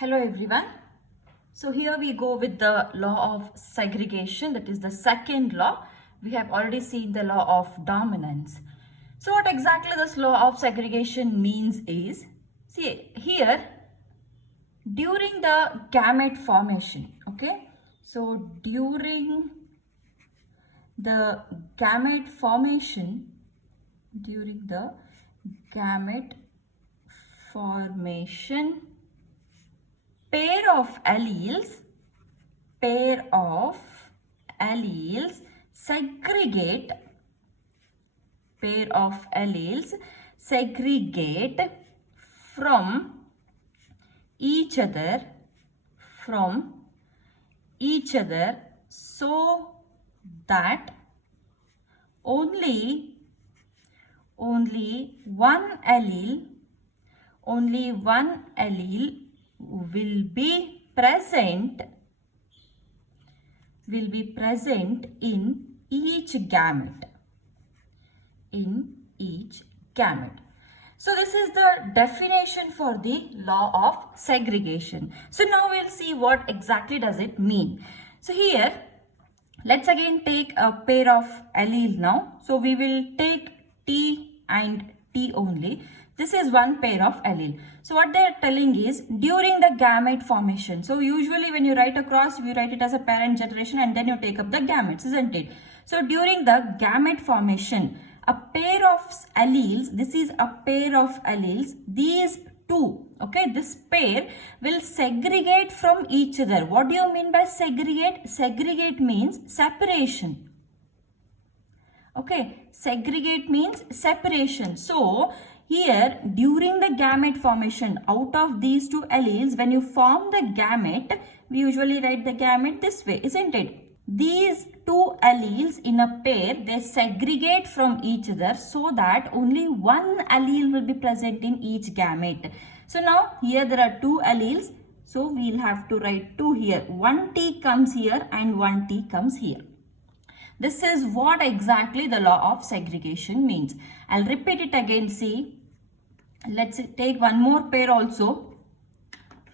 Hello everyone. So here we go with the law of segregation, that is the second law. We have already seen the law of dominance. So what exactly this law of segregation means is, see here during the gamete formation, okay? So during the gamete formation, pair of alleles segregate from each other so that only one allele will be present in each gamete. So this is the definition for the law of segregation. So now we'll see what exactly does it mean. So here let's again take a pair of allele now. So we will take T and T only. This is one pair of allele. So what they are telling is during the gamete formation. So usually when you write a cross, you write it as a parent generation and then you take up the gametes, isn't it? So during the gamete formation, a pair of alleles, this is a pair of alleles, these two, okay, this pair will segregate from each other. What do you mean by segregate? Segregate means separation. Okay, segregate means separation. So here during the gamete formation, out of these two alleles, when you form the gamete, we usually write the gamete this way, isn't it? These two alleles in a pair, they segregate from each other so that only one allele will be present in each gamete. So now here there are two alleles, so we'll have to write 2 here. One T comes here and one T comes here. This is what exactly the law of segregation means. I'll repeat it again. See, let's take one more pair also.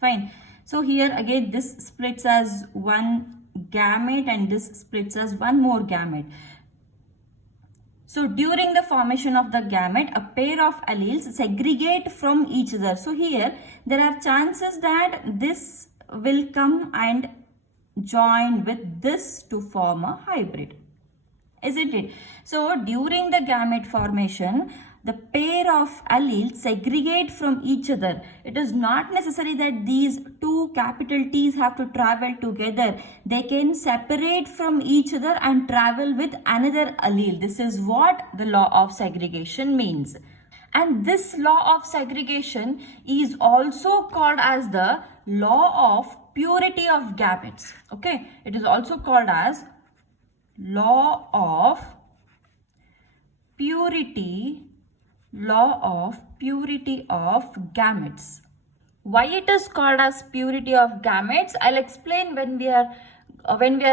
Fine. So here again this splits as one gamete and this splits as one more gamete. So during the formation of the gamete, a pair of alleles segregate from each other. So here there are chances that this will come and join with this to form a hybrid, isn't it? So during the gamete formation, the pair of alleles segregate from each other. It is not necessary that these two capital T's have to travel together. They can separate from each other and travel with another allele. This is what the law of segregation means. And this law of segregation is also called as the law of purity of gametes. Okay, it is also called as law of purity of gametes. Why it is called as purity of gametes, I'll explain when we are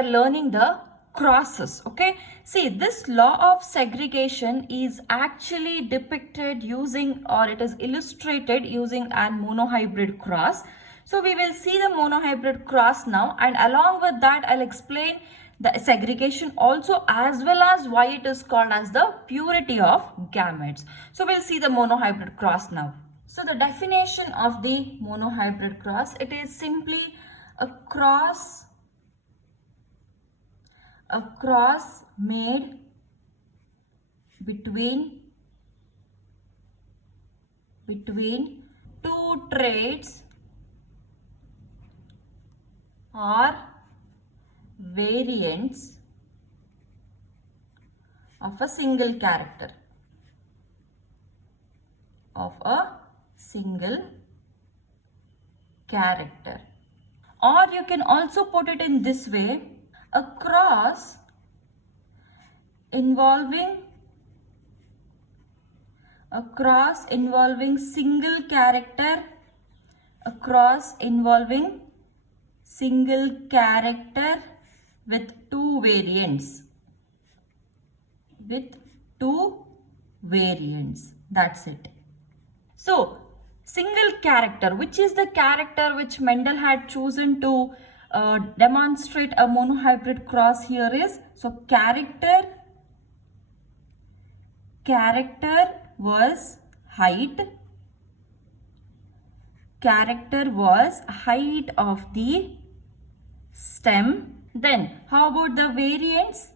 learning the crosses. Okay, see, this law of segregation is actually depicted using, or it is illustrated using a monohybrid cross. So we will see the monohybrid cross now, and along with that I'll explain the segregation also, as well as why it is called as the purity of gametes. So we'll see the monohybrid cross now. So the definition of the monohybrid cross, it is simply a cross made between two traits or variants of a single character. Or you can also put it in this way: a cross involving single character, with two variants. That's it. So single character. Which is the character which Mendel had chosen to demonstrate a monohybrid cross here is, so character was height. Character was height of the stem. Then how about the variants?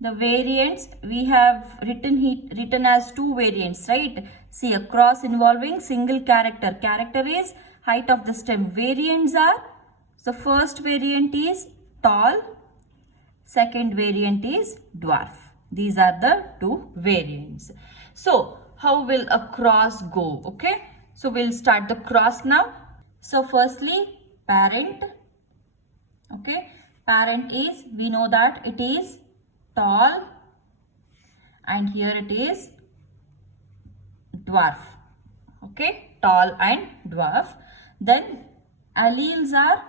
The variants we have written as two variants, right? See, a cross involving single character. Character is height of the stem. Variants are, the first variant is tall, second variant is dwarf. These are the two variants. So how will a cross go? Okay, so we'll start the cross now. So firstly, parent. Okay, parent is, we know that it is tall, and here it is dwarf. Okay, tall and dwarf. Then alleles are,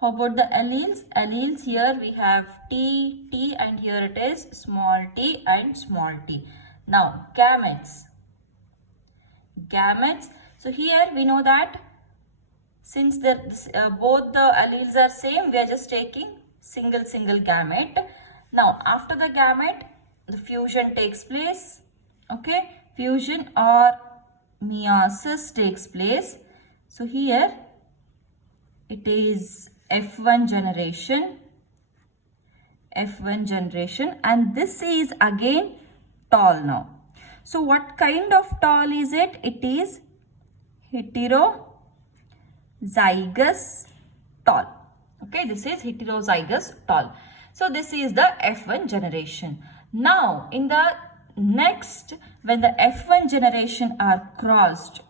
how about the alleles? Alleles, here we have T, T, and here it is small t and small t. Now gametes. Gametes. So here we know that since both the alleles are same, we are just taking single gamete. Now after the gamete, the fusion takes place. Okay, fusion or meiosis takes place. So here it is F1 generation, and this is again tall now. So what kind of tall is it? It is heterozygous tall. Okay, this is heterozygous tall. So this is the F1 generation. Now in the next, when the F1 generation are crossed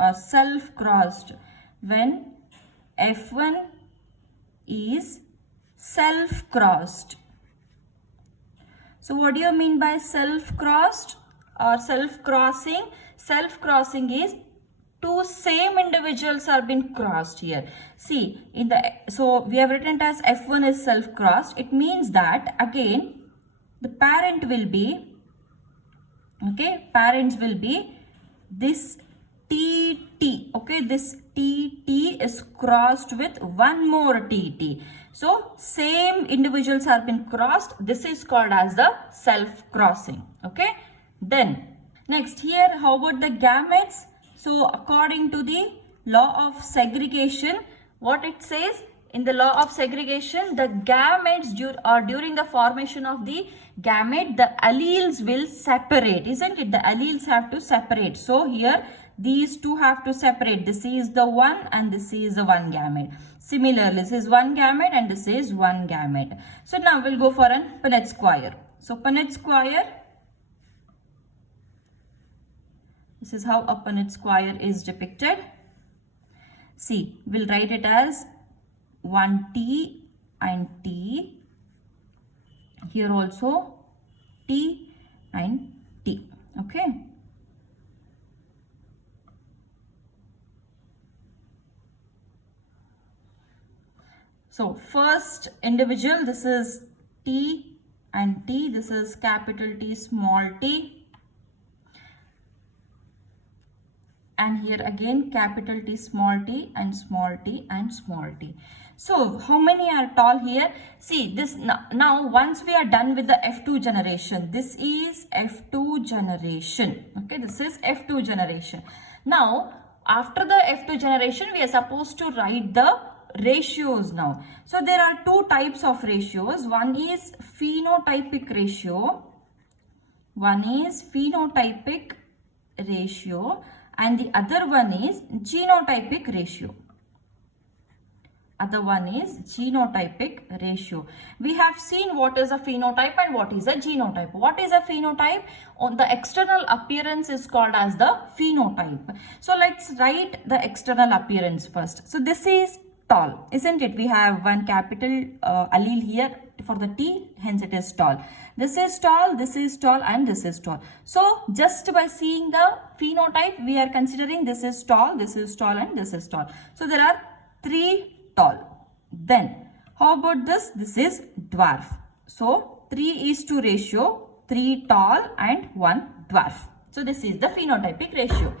or self-crossed, when F1 is self-crossed. So what do you mean by self-crossed or self-crossing? Self-crossing is two same individuals are being crossed here. See, so we have written it as F1 is self-crossed. It means that again the parent will be, okay, parents will be this TT. Okay, this TT is crossed with one more TT. So same individuals have been crossed. This is called as the self-crossing. Okay, then next here, how about the gametes? So according to the law of segregation, what it says in the law of segregation, the gametes during the formation of the gamete, the alleles will separate, isn't it? The alleles have to separate. So here these two have to separate. This is the one and this is the one gamete. Similarly, this is one gamete and this is one gamete. So now we'll go for an Punnett square. So Punnett square, this is how a Punnett square is depicted. See, we'll write it as 1T and T. Here also T and T. Okay. So first individual, this is T and T. This is capital T, small t. And here again capital T, small t and small t and small t. So how many are tall here? See this now once we are done with the F2 generation, this is F2 generation. Okay, this is F2 generation. Now after the F2 generation, we are supposed to write the ratios now. So there are two types of ratios. One is phenotypic ratio. And the other one is genotypic ratio. We have seen what is a phenotype and what is a genotype. What is a phenotype? On the external appearance is called as the phenotype. So let's write the external appearance first. So this is tall, isn't it? We have one capital allele here for the T, hence it is tall. This is tall, and this is tall. So just by seeing the phenotype, we are considering this is tall, and this is tall. So there are three tall. Then how about this? This is dwarf. So 3:2 ratio, 3 tall and 1 dwarf. So this is the phenotypic ratio.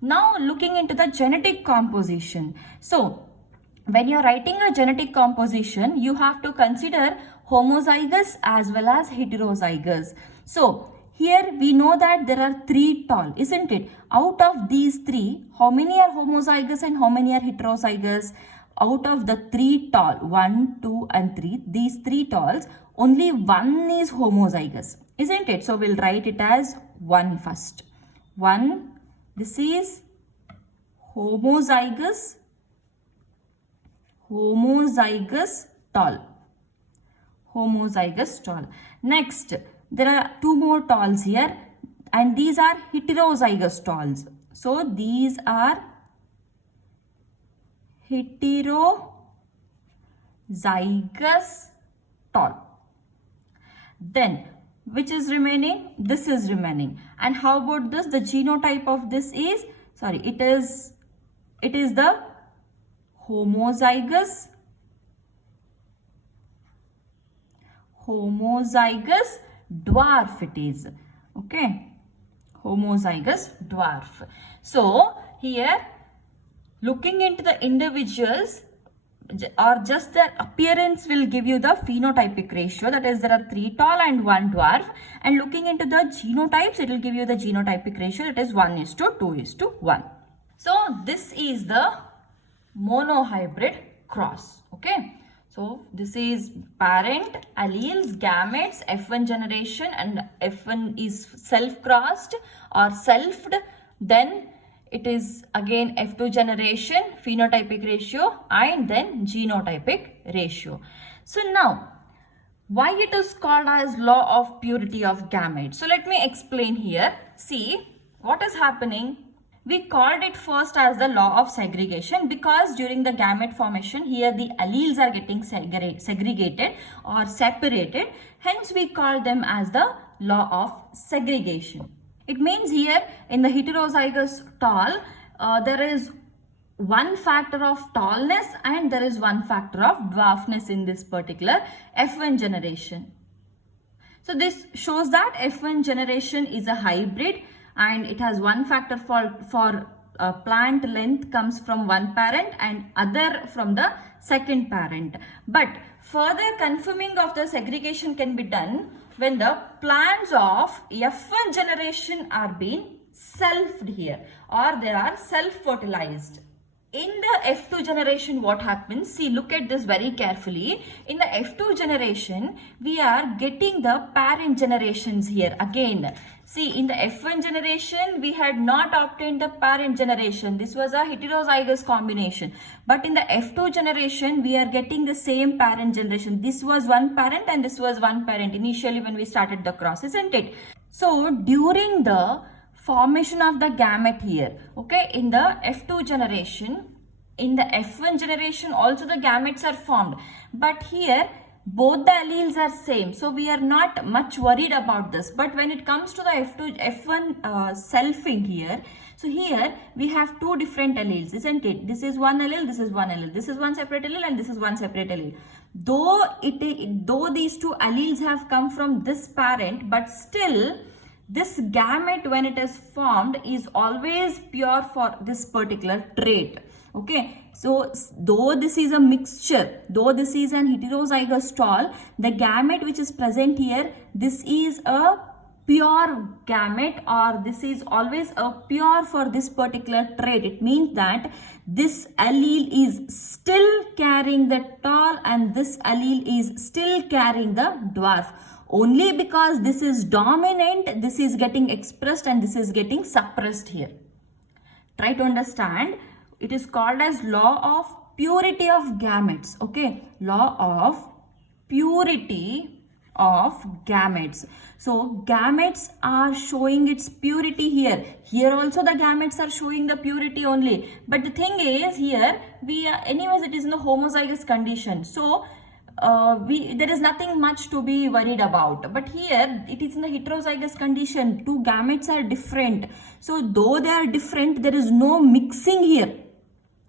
Now looking into the genetic composition. So when you're writing a genetic composition, you have to consider homozygous as well as heterozygous. So here we know that there are 3 tall, isn't it? Out of these 3, how many are homozygous and how many are heterozygous? Out of the 3 tall, 1, 2 and 3, these 3 talls, only 1 is homozygous, isn't it? So we'll write it as 1 first. 1, this is homozygous tall. Homozygous tall. Next, there are 2 more talls here and these are heterozygous talls. So these are heterozygous tall. Then which is remaining? This is remaining. And how about this? The genotype of this is, it is the homozygous dwarf it is. Okay, homozygous dwarf. So here looking into the individuals or just their appearance will give you the phenotypic ratio, that is there are 3 tall and 1 dwarf, and looking into the genotypes it will give you the genotypic ratio, that is 1:2:1. So this is the monohybrid cross. Okay, so this is parent, alleles, gametes, F1 generation, and F1 is self-crossed or selfed. Then it is again F2 generation, phenotypic ratio, and then genotypic ratio. So now, why it is called as law of purity of gametes? So let me explain here. See what is happening. We called it first as the law of segregation because during the gamete formation here the alleles are getting segregated or separated. Hence we call them as the law of segregation. It means here in the heterozygous tall there is 1 factor of tallness and there is 1 factor of dwarfness in this particular F1 generation. So this shows that F1 generation is a hybrid and it has 1 factor for plant length comes from 1 parent and other from the second parent. But further confirming of the segregation can be done when the plants of F1 generation are being selfed here or they are self-fertilized. In the F2 generation, what happens? See, look at this very carefully. In the F2 generation, we are getting the parent generations here again. See, in the F1 generation, we had not obtained the parent generation. This was a heterozygous combination. But in the F2 generation, we are getting the same parent generation. This was 1 parent and this was 1 parent initially when we started the cross, isn't it? So, during the formation of the gamete here, okay, in the F2 generation, in the F1 generation also the gametes are formed, but here both the alleles are same, so we are not much worried about this. But when it comes to the F1 selfing here, so here we have 2 different alleles, isn't it? This is 1 allele, this is 1 allele, this is 1 separate allele and this is 1 separate allele. Though these 2 alleles have come from this parent, but still this gamete when it is formed is always pure for this particular trait. Okay, so though this is a mixture, though this is an heterozygous tall, the gamete which is present here, this is a pure gamete or this is always a pure for this particular trait. It means that this allele is still carrying the tall and this allele is still carrying the dwarf. Only because this is dominant, this is getting expressed and this is getting suppressed here. Try to understand. It is called as law of purity of gametes. Okay, law of purity of gametes. So gametes are showing its purity here. Here also the gametes are showing the purity only. But the thing is here, anyways it is in the homozygous condition. So there is nothing much to be worried about. But here it is in the heterozygous condition. 2 gametes are different. So though they are different, there is no mixing here.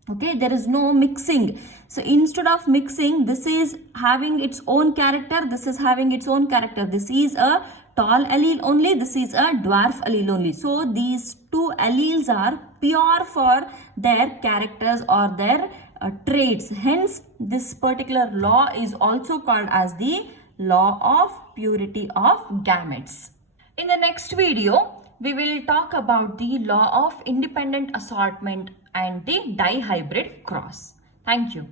Okay, there is no mixing. So instead of mixing, this is having its own character, this is having its own character. This is a tall allele only, this is a dwarf allele only. So these two alleles are pure for their characters or their traits. Hence, this particular law is also called as the law of purity of gametes. In the next video, we will talk about the law of independent assortment and the dihybrid cross. Thank you.